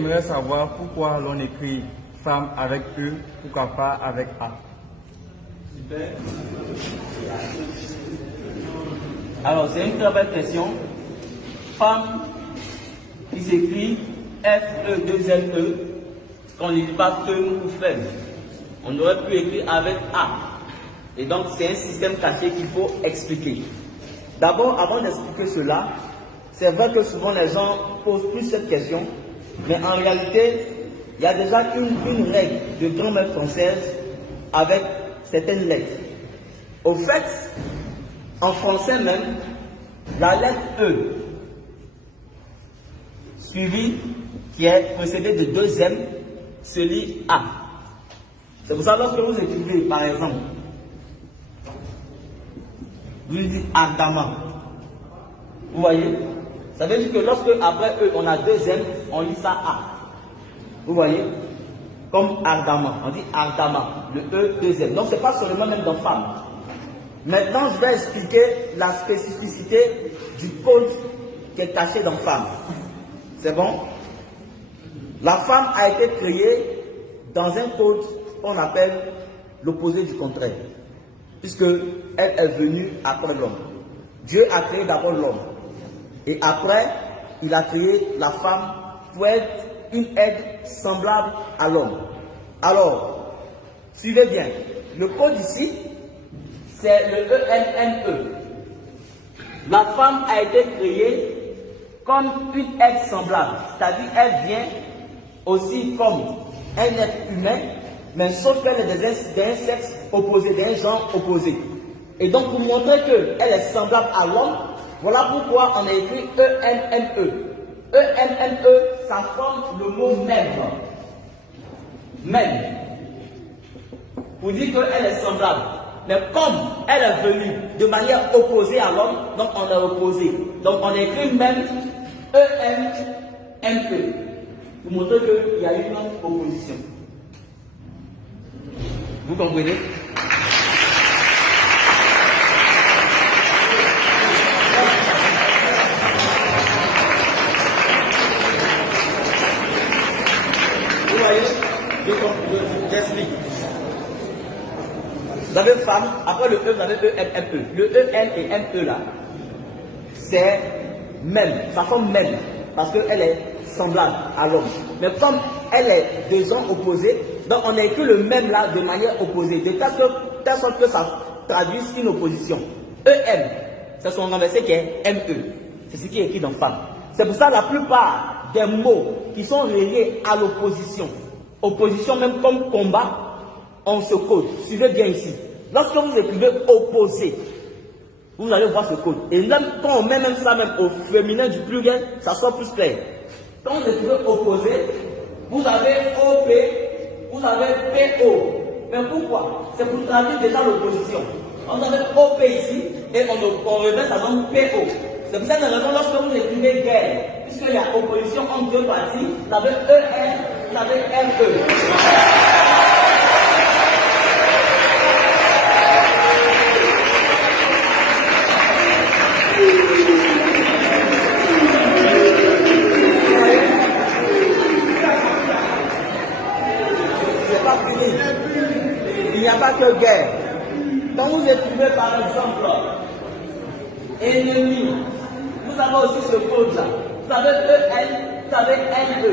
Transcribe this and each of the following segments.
J'aimerais savoir pourquoi l'on écrit femme avec E, pourquoi pas avec A. Super. Alors, c'est une très belle question. Femme qui s'écrit F-E-2-L-E, qu'on ne dit pas femme ou femme. On aurait pu écrire avec A. Et donc, c'est un système caché qu'il faut expliquer. D'abord, avant d'expliquer cela, c'est vrai que souvent les gens posent plus cette question, mais en réalité, il y a déjà une règle de grammaire française avec certaines lettres. Au fait, en français même, la lettre E, suivie, qui est précédée de deux M, se lit A. C'est pour ça que lorsque vous écrivez, par exemple, vous dites Ardama. Vous voyez? Ça veut dire que lorsque après E, on a deux M, on lit ça A. Vous voyez? Comme Ardama. On dit Ardama. Le E, deux M. Donc, ce n'est pas seulement même dans femme. Maintenant, je vais expliquer la spécificité du code qui est caché dans femme. C'est bon? La femme a été créée dans un code qu'on appelle l'opposé du contraire. Puisque elle est venue après l'homme. Dieu a créé d'abord l'homme. Et après, il a créé la femme pour être une aide semblable à l'homme. Alors, suivez bien. Le code ici, c'est le E-N-N-E. La femme a été créée comme une aide semblable. C'est-à-dire, elle vient aussi comme un être humain, mais sauf qu'elle est d'un sexe opposé, d'un genre opposé. Et donc, pour montrer qu'elle est semblable à l'homme, voilà pourquoi on a écrit E-N-N-E. E-N-N-E, ça forme le mot même. Même. Pour dire qu'elle est semblable. Mais comme elle est venue de manière opposée à l'homme, donc on est opposé. Donc on a écrit même E-N-N-E. Pour montrer qu'il y a une opposition. Vous comprenez? Vous voyez? J'explique. Vous avez femme, après le E, vous avez E-N-N-E. Le E-N et N-E là, c'est même, ça forme même, parce qu'elle est semblable à l'homme. Mais comme elle est de gens opposés, donc on a écrit le même là de manière opposée, de telle sorte que ça traduise une opposition. E-M, c'est son renversé qui est M-E. C'est ce qui est écrit dans femme. C'est pour ça que la plupart des mots qui sont reliés à l'opposition, opposition même comme combat, on se code. Suivez bien ici. Lorsque vous écrivez opposé, vous allez voir ce code. Et même quand on met même ça même au féminin du pluriel, ça sort plus clair. Quand vous écrivez opposé, vous avez OP, vous avez PO. Mais pourquoi? C'est pour traduire déjà l'opposition. On avait OP ici et on remet ça dans PO. C'est pour cette raison, lorsque vous écrivez guerre, puisqu'il y a opposition entre deux parties, vous avez ER, vous avez RE. Il n'y a pas que guerre. Quand vous écrivez par exemple ennemi, vous avez aussi ce code-là. Vous avez EN, vous avez NE.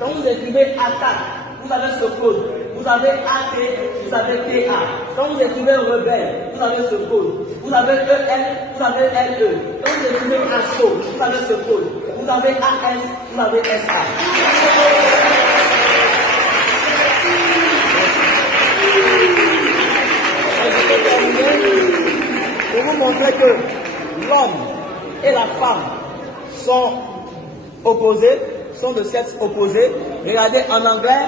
Quand vous écrivez attaque, vous avez ce code. Vous avez AT, vous avez TA. Quand vous écrivez rebelle, vous avez ce code. Vous avez EN, vous avez LE. Quand vous écrivez assaut, vous avez ce code. Vous avez AS, vous avez SA. Pour vous montrer que l'homme et la femme sont opposés, sont de sexe opposé. Regardez en anglais,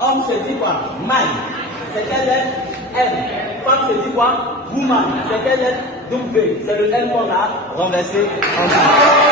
homme se dit quoi? Man. C'est quelle lettre? M. Femme se dit quoi? Woman. C'est quelle lettre? W. C'est le M qu'on a renversé en bas.